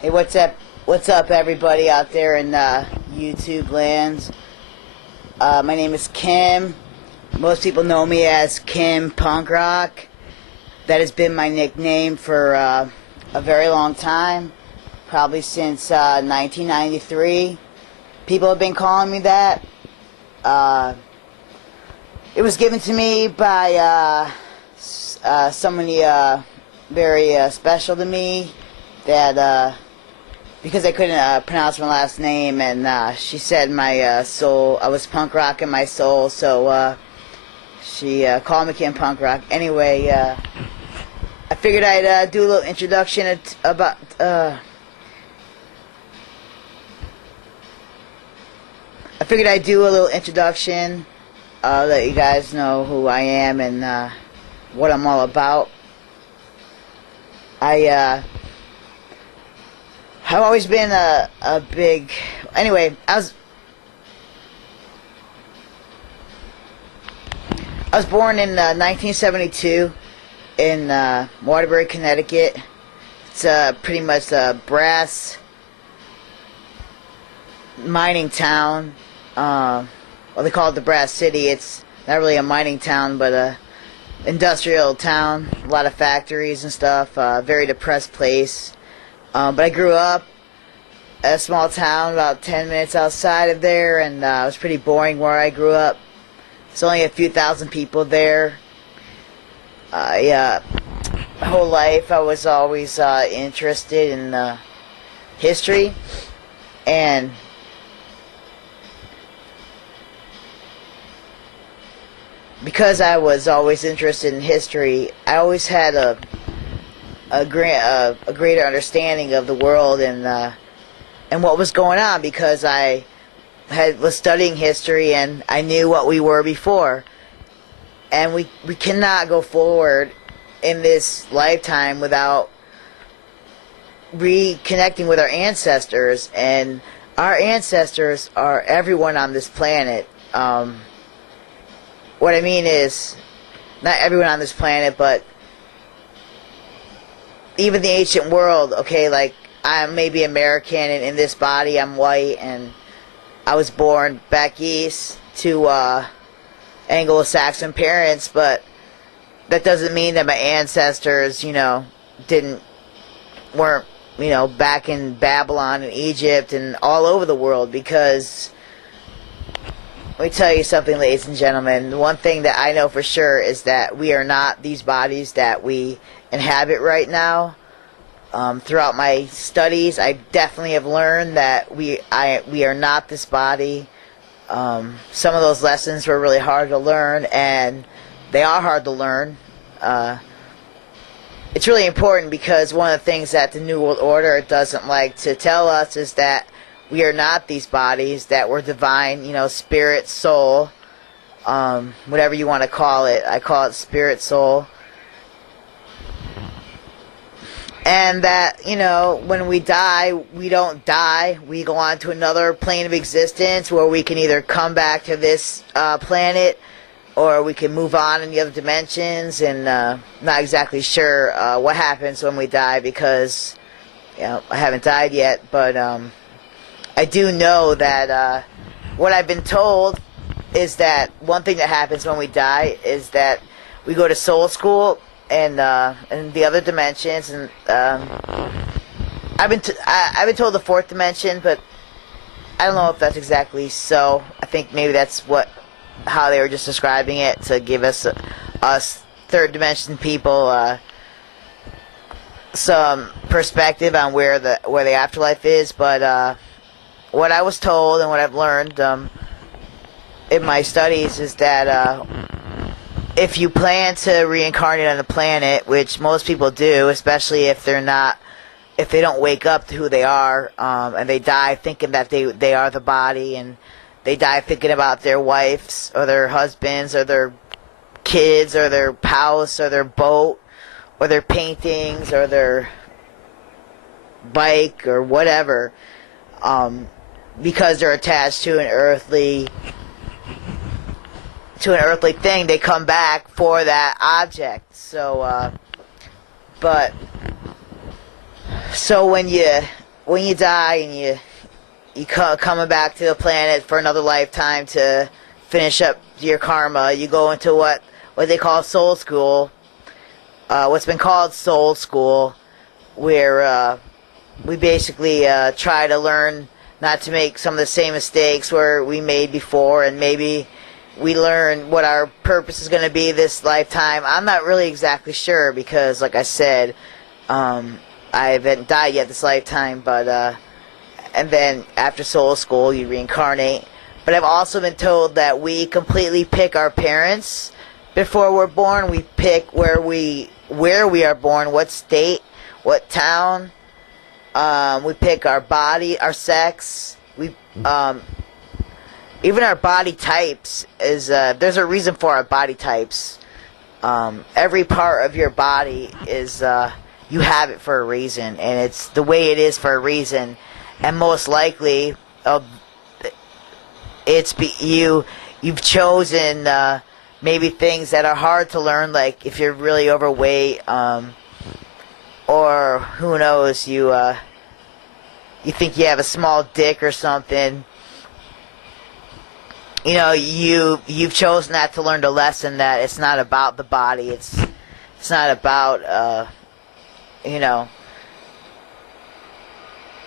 Hey, what's up? What's up, everybody out there in YouTube lands? My name is Kim. Most people know me as kimpunkrock. That has been my nickname for a very long time, probably since 1993. People have been calling me that. It was given to me by somebody very special to me, that because I couldn't pronounce my last name, and she said my soul, I was punk rock in my soul, so she called me Kim Punk Rock. Anyway, I figured I'd do a little introduction about let you guys know who I am and what I'm all about. I've always been a big... Anyway, I was born in 1972 in Waterbury, Connecticut. It's pretty much a brass mining town. Well, they call it the Brass City. It's not really a mining town, but a industrial town. A lot of factories and stuff. Very depressed place. But I grew up in a small town about 10 minutes outside of there, and it was pretty boring where I grew up. It's only a few thousand people there. My whole life I was always interested in history, and because I was always interested in history, I always had a greater understanding of the world and what was going on, because I was studying history and I knew what we were before. And we cannot go forward in this lifetime without reconnecting with our ancestors, and our ancestors are everyone on this planet. What I mean is, not everyone on this planet, but even the ancient world. Okay, like, I'm maybe American, and in this body I'm white, and I was born back east to Anglo-Saxon parents, but that doesn't mean that my ancestors, weren't, back in Babylon and Egypt and all over the world. Because let me tell you something, ladies and gentlemen. The one thing that I know for sure is that we are not these bodies that we inhabit right now. Throughout my studies, I definitely have learned that we are not this body. Some of those lessons were really hard to learn, and they are hard to learn. It's really important, because one of the things that the New World Order doesn't like to tell us is that we are not these bodies, that we're divine, spirit, soul, whatever you want to call it. I call it spirit, soul. And that, when we die, we don't die. We go on to another plane of existence where we can either come back to this planet, or we can move on in the other dimensions. And not exactly sure what happens when we die, because I haven't died yet. But I do know that what I've been told is that one thing that happens when we die is that we go to soul school and the other dimensions, and I've been told the fourth dimension, but I don't know if that's exactly so. I think maybe that's how they were just describing it, to give us third dimension people some perspective on where the afterlife is. But what I was told and what I've learned in my studies is that if you plan to reincarnate on the planet, which most people do, especially if they don't wake up to who they are, and they die thinking that they are the body, and they die thinking about their wives or their husbands or their kids or their house or their boat or their paintings or their bike or whatever, because they're attached to an earthly thing, they come back for that object. So when you when you die and you coming back to the planet for another lifetime to finish up your karma, you go into what they call soul school, what's been called soul school, where we basically try to learn not to make some of the same mistakes where we made before, and maybe we learn what our purpose is going to be this lifetime. I'm not really exactly sure because, like I said, I haven't died yet this lifetime, but and then after soul school you reincarnate. But I've also been told that we completely pick our parents before we're born. We pick where we are born, what state, what town. We pick our body, our sex. We even our body types is there's a reason for our body types. Every part of your body is you have it for a reason, and it's the way it is for a reason. And most likely, you've chosen maybe things that are hard to learn, like if you're really overweight, or who knows, you think you have a small dick or something. You know, you've chosen that to learn the lesson that it's not about the body. It's not about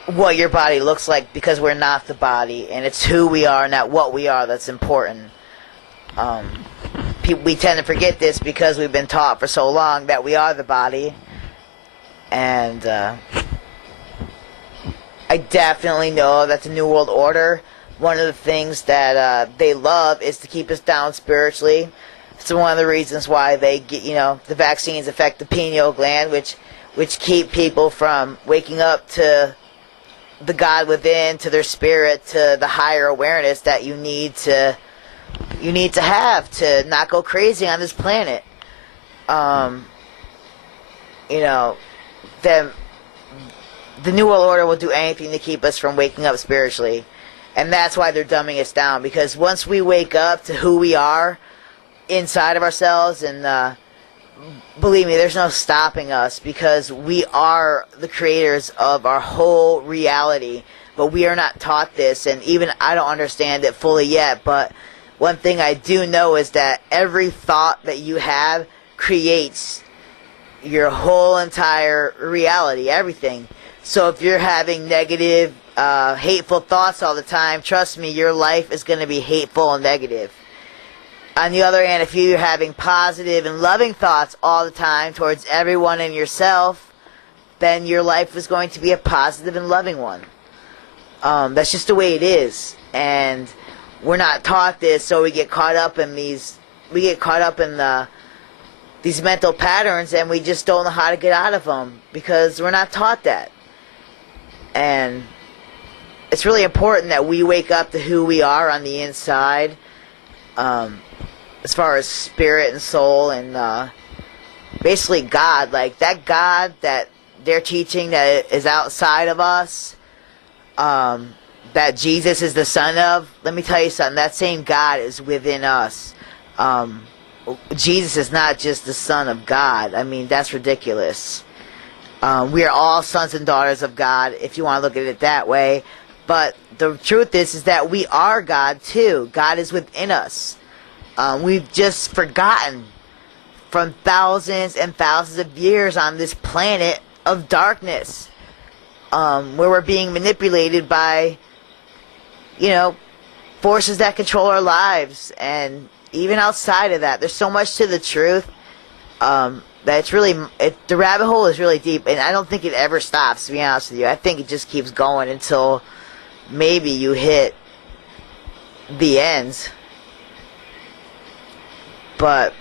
what your body looks like, because we're not the body, and it's who we are, not what we are, that's important. We tend to forget this because we've been taught for so long that we are the body, and I definitely know that the New World Order, one of the things that they love is to keep us down spiritually. It's one of the reasons why they get, the vaccines affect the pineal gland, which keep people from waking up to the God within, to their spirit, to the higher awareness that you need to have to not go crazy on this planet. The New World Order will do anything to keep us from waking up spiritually. And that's why they're dumbing us down, because once we wake up to who we are inside of ourselves, and believe me, there's no stopping us, because we are the creators of our whole reality. But we are not taught this, and even I don't understand it fully yet. But one thing I do know is that every thought that you have creates your whole entire reality, everything. So if you're having negative, hateful thoughts all the time, trust me, your life is going to be hateful and negative. On the other hand, if you're having positive and loving thoughts all the time towards everyone and yourself, then your life is going to be a positive and loving one. That's just the way it is. And we're not taught this, so we get caught up in these mental patterns, and we just don't know how to get out of them because we're not taught that. And it's really important that we wake up to who we are on the inside, as far as spirit and soul, and basically God. Like that God that they're teaching that is outside of us, that Jesus is the son of, let me tell you something, that same God is within us. Jesus is not just the son of God. I mean, that's ridiculous. We are all sons and daughters of God, if you want to look at it that way. But the truth is that we are God too. God is within us. We've just forgotten from thousands and thousands of years on this planet of darkness, where we're being manipulated by, forces that control our lives. And even outside of that, there's so much to the truth, that it's really, the rabbit hole is really deep, and I don't think it ever stops, to be honest with you. I think it just keeps going until maybe you hit the end. But